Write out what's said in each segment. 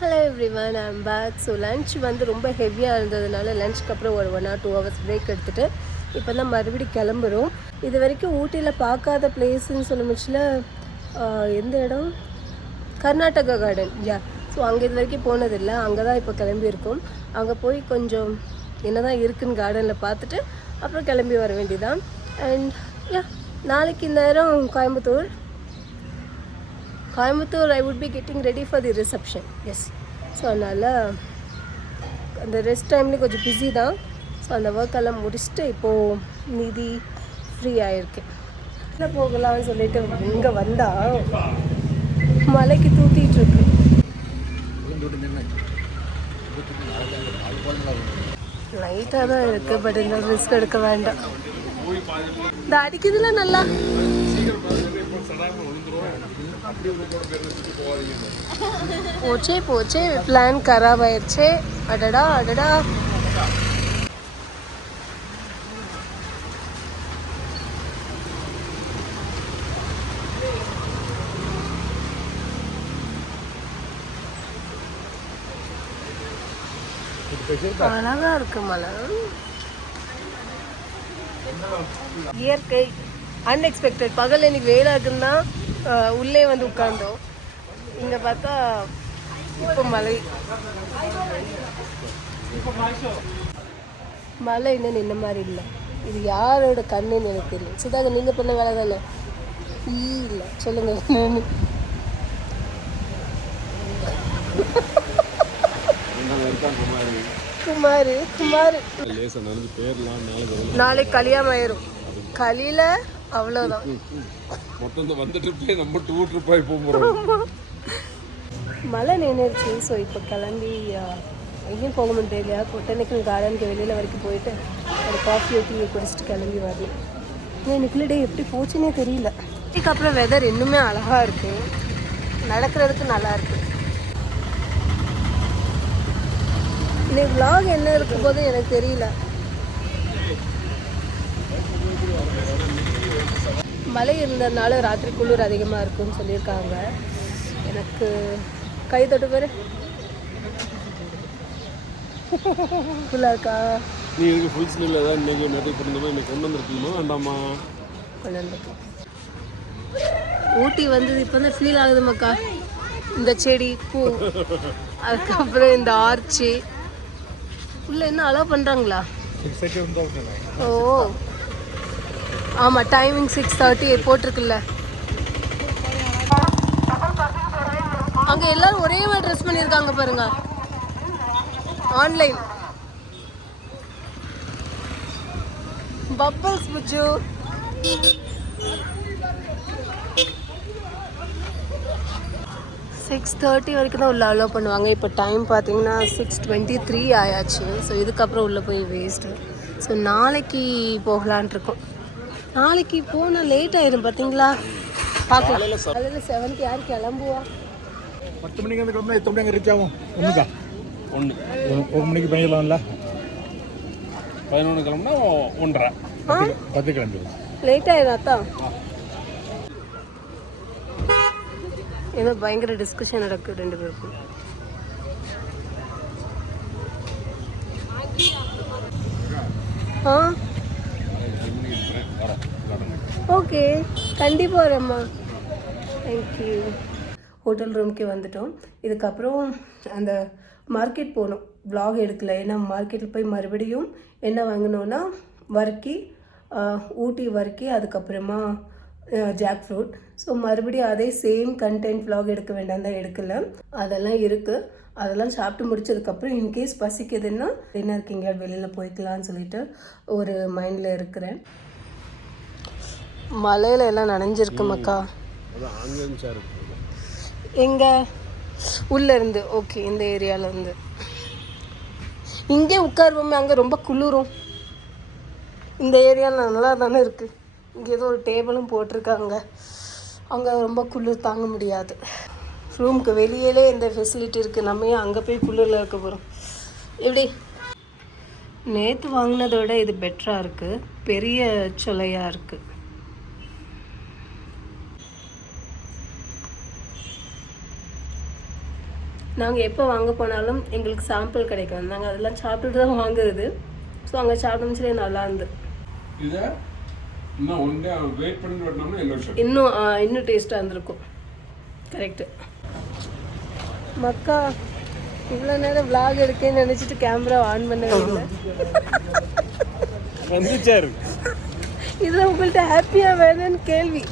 Hello everyone I'm back so lunch வந்து ரொம்ப ஹெவியாக இருந்ததுனால லன்ச்சுக்கு அப்புறம் ஒரு one or two hours break எடுத்துகிட்டு இப்போ தான் மறுபடியும் கிளம்புறோம். இது வரைக்கும் ஊட்டியில் பார்க்காத பிளேஸ்ன்னு சொல்லுமிச்சில் எந்த இடம்? கர்நாடகா கார்டன் யா ஸோ அங்கே இது வரைக்கும் போனதில்லை. அங்கே தான் இப்போ கிளம்பியிருக்கோம். அங்கே போய் கொஞ்சம் என்ன தான் இருக்குன்னு கார்டனில் பார்த்துட்டு அப்புறம் கிளம்பி வர வேண்டியதான் அண்ட் யா நாளைக்கு இந்த நேரம் Coimbatore. Coimbatore I would be getting ready for the reception yes so அதனால் அந்த ரெஸ்ட் டைம்லேயும் கொஞ்சம் பிஸி தான். ஸோ அந்த ஒர்க் எல்லாம் முடிச்சுட்டு இப்போது நிதி ஃப்ரீ ஆகிருக்கேன் இல்லை போகலாம்னு சொல்லிட்டு இங்கே வந்தால் மலைக்கு தூத்திட்டு இருக்கு. லைட்டாக தான் இருக்குது பட் இந்த ரிஸ்க் எடுக்க வேண்டாம். இந்த அடிக்குதுல நல்லா போச்சே போச்சே பிளான் கராப் ஆயிடுச்சு அடடா அடடா. அழகா இருக்கு மலை இயற்கை அன்எக்ஸ்பெக்டட் பகல் இன்னைக்கு வெயிலாக இருக்குன்னா உள்ளே வந்து உட்கார்ந்தோம். இங்கே பார்த்தா இப்போ மழை மழை இன்னும் நின்ன மாதிரி இல்லை. இது யாரோட கண்ணுன்னு எனக்கு தெரியல. சிதாக நீங்கள் பண்ண வேலை தானே? இல்லை சொல்லுங்க. என்னன்னு. குமார் குமார். நாளைக்கு நாளைக்கு கல்யாணம் ஆயிரும். கலியில அவ்வளோதான் மொத்தம் வந்த ட்ரிப்பே நம்ம டூ ட்ரிப் ஆகி போகிறோம் மழை நின்றுச்சு ஸோ இப்போ கிளம்பி எங்கேயும் போக முடியலையா? பொட்டனிக்கல் கார்டனுக்கு வெளியில் வரைக்கும் போயிட்டு ஒரு காஃபி டீ குடிச்சிட்டு கிளம்பி வரணும். இன்னும் இன்னைக்குள்ள டே எப்படி போச்சுன்னே தெரியல. இதுக்கப்புறம் வெதர் இன்னுமே அழகாக இருக்கு. நடக்கிறதுக்கு நல்லா இருக்கு. இன்னைக்கு விலாக் என்ன இருக்கும் போது எனக்கு தெரியல. மழை இருந்ததுனால ராத்திரி குளிர் அதிகமாக இருக்கும்னு சொல்லியிருக்காங்க. எனக்கு கை தொட்டு பேர். ஃபுல்லாக இருக்கா? நீ எனக்கு ஃபுல் ஸ்லீவில் ஏதாவது இன்னைக்கு மேட்டுக்கு பிறந்தப்போ இன்னைக்கு கொண்டு வந்திருக்கீங்களோ? வேண்டாமா கொண்டு வந்துருக்கேன். ஊட்டி வந்தது இப்போ தான் ஃபீல் ஆகுது மக்கா. இந்த செடி பூ. அதுக்கப்புறம் இந்த ஆர்ச்சி. உள்ள என்ன அலோவ் பண்ணுறாங்களா ஓ. ஆமாம் டைமிங் சிக்ஸ் தேர்ட்டி போட்டிருக்குல்ல. அங்கே எல்லாரும் ஒரே மாதிரி ட்ரெஸ் பண்ணியிருக்காங்க பாருங்க. ஆன்லைன் பப்பிள்ஸ் புச்சு சிக்ஸ் தேர்ட்டி வரைக்கும் தான் உள்ள அலோவ் பண்ணுவாங்க. இப்போ டைம் பார்த்தீங்கன்னா சிக்ஸ் டுவெண்ட்டி த்ரீ ஆயாச்சு. ஸோ இதுக்கப்புறம் உள்ளே போய் வேஸ்ட்டு ஸோ நாளைக்கு போகலான் இருக்கோம். நாளைக்கு போனால் லேட் ஆயிடும் பார்த்தீங்களா பார்க்கலாம் காலையில் செவன்க்கு யார் கிளம்புவா? பத்து மணிக்கு வந்து கிளம்புனா எத்தனை மணி அங்கே ரீச் ஆகும்? ஒன்றுக்கா ஒன்று ஒரு- மணிக்கு பண்ணிடலாம்ல பதினொன்று கிளம்புனா ஒன்றரை. பத்து கிளம்பிடுவோம். லேட் ஆயிடும் அத்தான் ஏதோ பயங்கர டிஸ்கஷன் நடக்கு ரெண்டு பேருக்கும். ஆ? ஓகே கண்டிப்பாக வரேம்மா தேங்க்யூ ஹோட்டல் ரூம்க்கு வந்துட்டோம். இதுக்கப்புறம் அந்த மார்க்கெட் போகணும் vlog எடுக்கல. ஏன்னா மார்க்கெட்டில் போய் மறுபடியும் என்ன வாங்கினோன்னா வர்க்கி ஊட்டி வர்க்கி அதுக்கப்புறமா ஜாக் ஃப்ரூட் ஸோ மறுபடியும் அதே சேம் கண்டென்ட் vlog எடுக்க வேண்டாம் தான் எடுக்கல. அதெல்லாம் இருக்குது அதெல்லாம் சாப்பிட்டு முடிச்சதுக்கப்புறம் இன்கேஸ் பசிக்குதுன்னா டின்னருக்கு எங்கேயாவது வெளியில் போய்க்கலாம்னு சொல்லிட்டு ஒரு மைண்டில் இருக்கிறேன். மலையில எல்லாம் நனைஞ்சிருக்கு மக்கா. எங்க? உள்ள இருந்து. ஓகே இந்த ஏரியால இருந்து. இங்கே உட்காருவோமே அங்கே ரொம்ப குளிரும். இந்த ஏரியாவில் நல்லா தானே இருக்குது இங்கே ஏதோ ஒரு டேபிளும் போட்டிருக்காங்க. அங்கே ரொம்ப குளிர் தாங்க முடியாது. ரூமுக்கு வெளியிலே இந்த ஃபெசிலிட்டி இருக்குது நம்ம ஏன் அங்கே போய் குளிரில் இருக்க போகிறோம் எப்படி? நேற்று வாங்கினதை விட இது பெட்டராக இருக்குது பெரிய சொலையாக இருக்குது நாங்கள் எப்போ வாங்க போனாலும் எங்களுக்கு சாம்பிள் கிடைக்கும். நாங்கள் அதெல்லாம் சாப்பிட்டுட்டு தான் வாங்குறது. ஸோ அங்கே சாப்பிடும் சொல்லி நல்லா இருந்து. இதை இன்னும் இன்னும் டேஸ்ட்டாக இருந்திருக்கும். கரெக்டு மக்கா இவ்வளோ நேரம் vlog எடுக்கேன்னு நினச்சிட்டு கேமரா ஆன் பண்ணவே இல்லை. வந்துச்சாரு. இதில் உங்கள்கிட்ட ஹாப்பியாக வேணும்னு கேள்வி.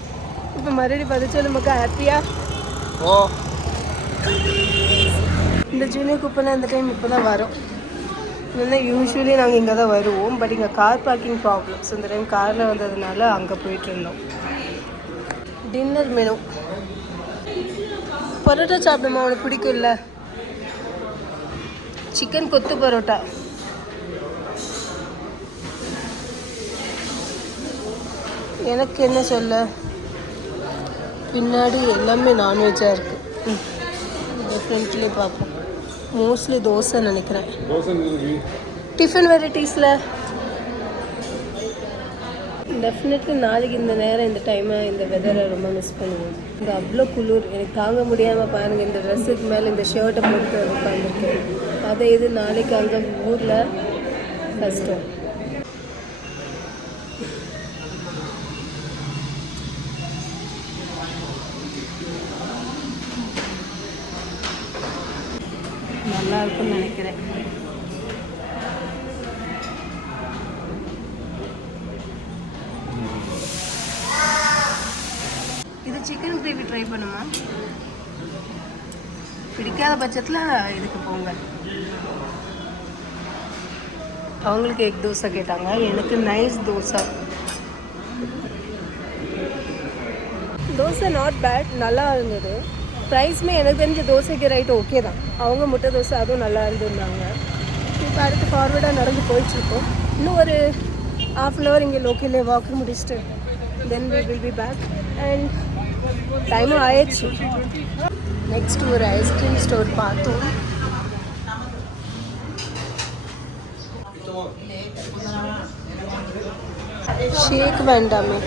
இப்போ மறுபடியும் பதில் சொல்லு மக்கா ஹாப்பியா ஓ. இந்த ஜூனியர் குப்பனை அந்த டைம் இப்போ தான் வரும். இல்லைன்னா யூஸ்வலி நாங்கள் இங்கே தான் வருவோம். பட் இங்கே கார் பார்க்கிங் ப்ராப்ளம்ஸ் இந்த டைம் காரில் வந்ததுனால அங்கே போயிட்டு இருந்தோம். டின்னர் மெனு பரோட்டா சாப்பிடுமா? உனக்கு பிடிக்கும்ல? சிக்கன் கொத்து பரோட்டா. எனக்கு என்ன சொல்ல? பின்னாடி எல்லாமே நான்வெஜ்ஜாக இருக்குது ஃப்ரெண்ட்லேயே பார்ப்போம். மோஸ்ட்லி தோசை நினைக்கிறேன். டிஃபன் வெரைட்டிஸில் டெஃபினெட்லி நாளைக்கு இந்த நேரம் இந்த டைமை இந்த வெதரை ரொம்ப மிஸ் பண்ணுவோம் இந்த அவ்வளோ குளிர். எனக்கு தாங்க முடியாமல் பாருங்கள் இந்த ட்ரெஸ்ஸுக்கு மேலே இந்த ஷர்ட்டை போட்டு உட்காந்துருக்கேன் அதை இது நாளைக்கு அங்கே ஊரில் கஷ்டம் நல்லா இருக்கும்னு நினைக்கிறேன். இது சிக்கன் கிரேவி ட்ரை பண்ணுமா? பிடிக்காத பட்சத்தில் இதுக்கு போங்க. அவங்களுக்கு எக் தோசை கேட்டாங்க. எனக்கு nice dosa. Dosa not bad நல்லா இருந்தது. ப்ரைஸுமே எனக்கு தெரிஞ்ச தோசைக்கு ரைட் ஓகே தான். அவங்க முட்டை தோசை அதுவும் நல்லா இருந்திருந்தாங்க. இப்போ அடுத்து ஃபார்வர்டாக நடந்து போயிட்டுருக்கோம். இன்னும் ஒரு ஆஃப் அன் ஹவர் இங்கே லோக்கல்லே வாக் முடிச்சுட்டு then we will be back and டைமும் ஆயிடுச்சு. நெக்ஸ்ட் ஒரு ஐஸ்கிரீம் ஸ்டோர் பார்த்தோம். ஷேக் வேண்டாமே.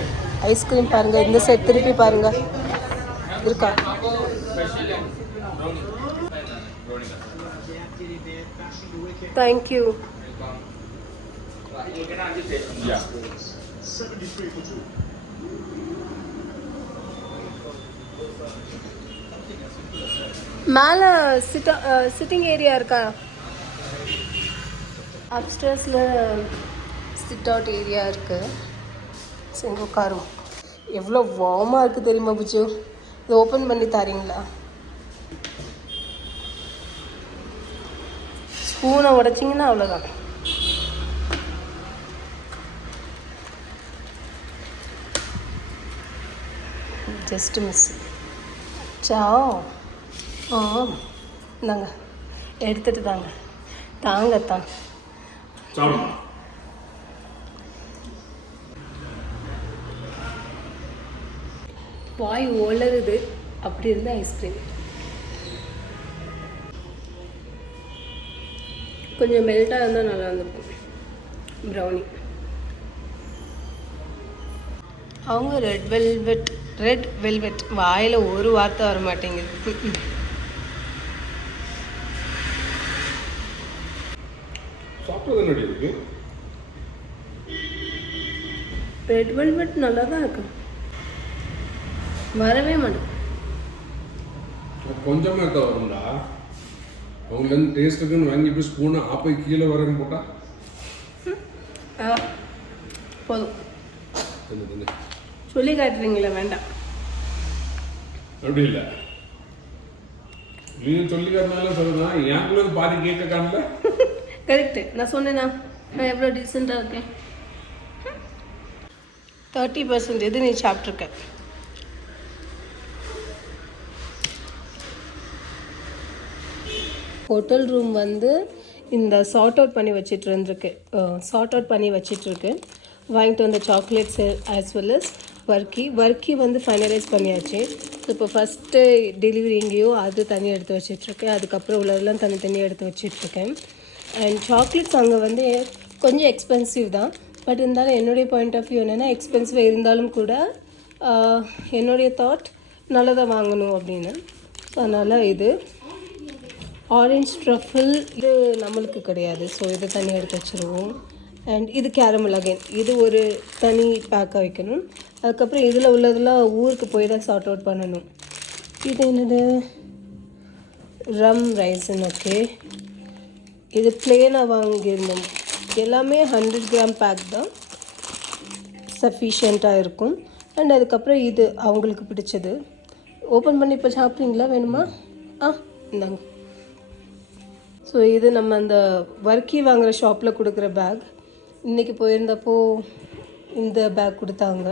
ஐஸ்கிரீம் பாருங்க. இந்த செட் திருப்பி பாருங்க. இருக்கா? தேங்க்யூ யா மேலே சிட்டா சிட்டிங் ஏரியா இருக்கா அப்ஸ்டர்ஸில் சிட் அவுட் ஏரியா இருக்குது சரி உட்காரும் எவ்வளோ வார்மாக இருக்குது தெரியுமா புஜு? இது ஓப்பன் பண்ணி தரீங்களா ஸ்பூனை உடைச்சிங்கன்னா அவ்வளோதான் ஜஸ்ட் மிஸ் சாவ் ஆ இந்தாங்க எடுத்துட்டு தாங்க தாங்க தான் வாய் ஒளருது அப்படி இருந்த ஐஸ்கிரீம் கொஞ்சம் மெல்ட்டாக இருந்தால் நல்லா இருந்திருக்கும். ப்ரௌனி அவங்க ரெட் வெல்வெட் ரெட் வெல்வெட் வாயில் ஒரு வார்த்தை வர மாட்டேங்குது. ரெட் வெல்வெட் நல்லா தான் இருக்கு. வரவே மாட்டேன் கொஞ்சமாக இருக்க வரும்டா. அவங்களுக்கு டேஸ்ட் இருக்குன்னு வாங்கிட்டு ஸ்பூனை ஆப்பை கீழே வரேன்னு போட்டா? போதும். சொல்லி காட்டுறீங்களே வேண்டாம். அப்படி இல்லை. நீ சொல்லிக்கிறதுனால சொல்லுதான் எனக்குள்ள பாதி கேட்க காணல கரெக்டு நான் சொன்னேனா? நான் எவ்வளோ டீசெண்டாக இருக்கேன்? தேர்ட்டி பர்சன்ட் இது நீ சாப்பிட்ருக்க ஹோட்டல் ரூம் வந்து இந்த சார்ட் அவுட் பண்ணி வச்சுட்டு இருந்துருக்கு சார்ட் அவுட் பண்ணி வச்சிட்ருக்கு வாங்கிட்டு வந்த சாக்லேட்ஸ் ஆஸ் வெல் அஸ் வர்க்கி வர்க்கி வந்து ஃபைனலைஸ் பண்ணியாச்சு. இப்போ ஃபஸ்ட்டு டெலிவரி எங்கேயோ அது தனியாக எடுத்து வச்சிட்ருக்கேன் அதுக்கப்புறம் உள்ளதெல்லாம் தனித்தனியாக எடுத்து வச்சிட்ருக்கேன் அண்ட் சாக்லேட்ஸ் அங்கே வந்து கொஞ்சம் எக்ஸ்பென்சிவ் தான். பட் இருந்தாலும் என்னுடைய பாயிண்ட் ஆஃப் வியூ என்னென்னா எக்ஸ்பென்சிவ் இருந்தாலும் கூட என்னுடைய தாட் நல்லதாக வாங்கணும் அப்படின்னு. ஸோ அதனால் இது. ஆரஞ்ச் ட்ரஃபிள் இது நம்மளுக்கு கிடையாது. ஸோ இது தனியாக எடுத்து வச்சுருவோம். அண்ட் இது கேரமல் அகைன் இது ஒரு தனி பேக்காக வைக்கணும். அதுக்கப்புறம் இதில் உள்ளதெல்லாம் ஊருக்கு போய் தான் சார்ட் அவுட் பண்ணணும். இது என்னது? ரம் ரைசன் ஓகே இது பிளேனாக வாங்கியிருந்தோம். எல்லாமே ஹண்ட்ரட் கிராம் பேக் தான். சஃபிஷியண்ட்டாக இருக்கும். அண்ட் அதுக்கப்புறம் இது அவங்களுக்கு பிடிச்சது. ஓப்பன் பண்ணி இப்போ சாப்பிட்றீங்களா? வேணுமா? ஆ இந்தாங்க. ஸோ இது நம்ம அந்த ஒர்க்கி வாங்குகிற ஷாப்பில் கொடுக்குற பேக் இன்றைக்கி போயிருந்தப்போ இந்த பேக் கொடுத்தாங்க.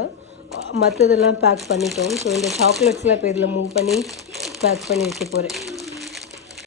மற்றதெல்லாம் பேக் பண்ணிட்டோம். ஸோ இந்த சாக்லேட்ஸ்லாம் இப்போ இதில் மூவ் பண்ணி பேக் பண்ணி வைக்க போகிறேன்